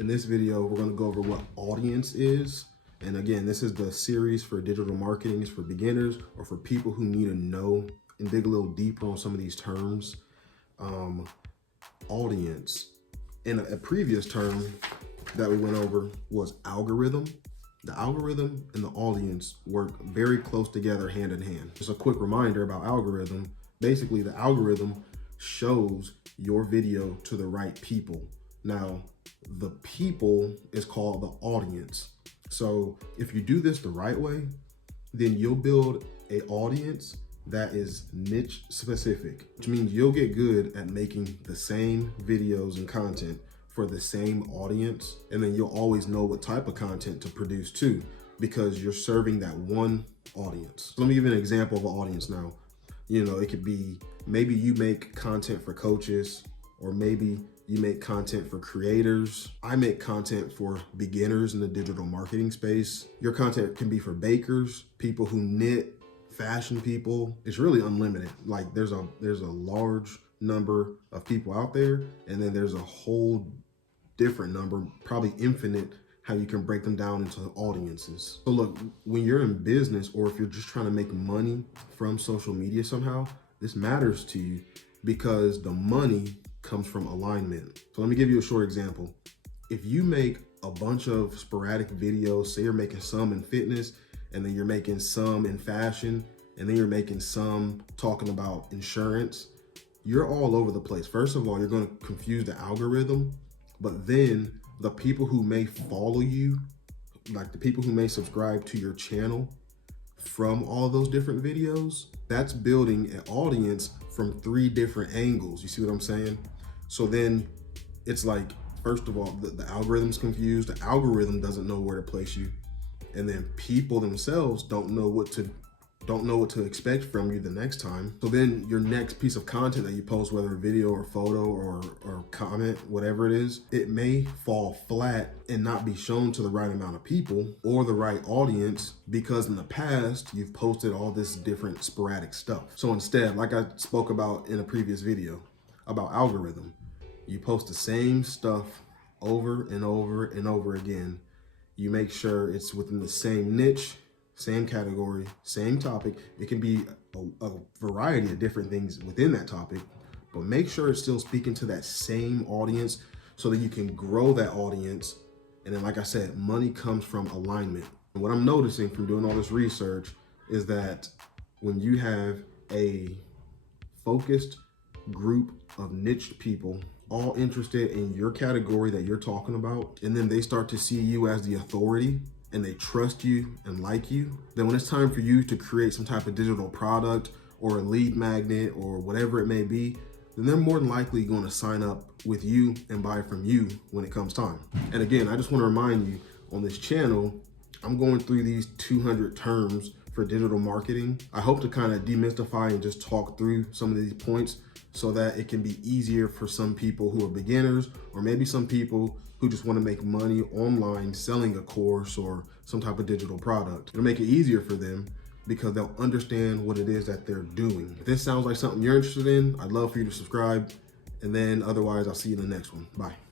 In this video, we're going to go over what audience is. And again, this is the series for digital marketing. It's for beginners or for people who need to know and dig a little deeper on some of these terms. Audience. In a previous term that we went over was algorithm. The algorithm and the audience work very close together, hand in hand. Just a quick reminder about algorithm. Basically, the algorithm shows your video to the right people. Now, the people is called the audience. So if you do this the right way, then you'll build an audience that is niche specific, which means you'll get good at making the same videos and content for the same audience. And then you'll always know what type of content to produce too, because you're serving that one audience. So let me give you an example of an audience now. You know, it could be, maybe you make content for coaches, or maybe you make content for creators. I make content for beginners in the digital marketing space. Your content can be for bakers, people who knit, fashion people. It's really unlimited. Like there's a large number of people out there, and then there's a whole different number, probably infinite, how you can break them down into audiences. So look, when you're in business, or if you're just trying to make money from social media somehow, this matters to you because the money comes from alignment. So let me give you a short example. If you make a bunch of sporadic videos, say you're making some in fitness, and then you're making some in fashion, and then you're making some talking about insurance, you're all over the place. First of all, you're going to confuse the algorithm, but then the people who may follow you, like the people who may subscribe to your channel from all those different videos, that's building an audience from 3 different angles. You see what I'm saying? So then it's like, first of all, the algorithm's confused. The algorithm doesn't know where to place you. And then people themselves don't know what to expect from you the next time. So then your next piece of content that you post, whether a video or photo or comment, whatever it is, it may fall flat and not be shown to the right amount of people or the right audience, because in the past you've posted all this different sporadic stuff. So instead, like I spoke about in a previous video about algorithm, you post the same stuff over and over and over again. You make sure it's within the same niche, same category, same topic. It can be a variety of different things within that topic, but make sure it's still speaking to that same audience so that you can grow that audience. And then, like I said, money comes from alignment. And what I'm noticing from doing all this research is that when you have a focused group of niche people all interested in your category that you're talking about, and then they start to see you as the authority and they trust you and like you, then when it's time for you to create some type of digital product or a lead magnet or whatever it may be, then they're more than likely going to sign up with you and buy from you when it comes time. And again, I just want to remind you, on this channel, I'm going through these 200 terms for digital marketing. I hope to kind of demystify and just talk through some of these points so that it can be easier for some people who are beginners, or maybe some people who just want to make money online selling a course or some type of digital product. It'll make it easier for them because they'll understand what it is that they're doing. If this sounds like something you're interested in, I'd love for you to subscribe. And then otherwise, I'll see you in the next one. Bye.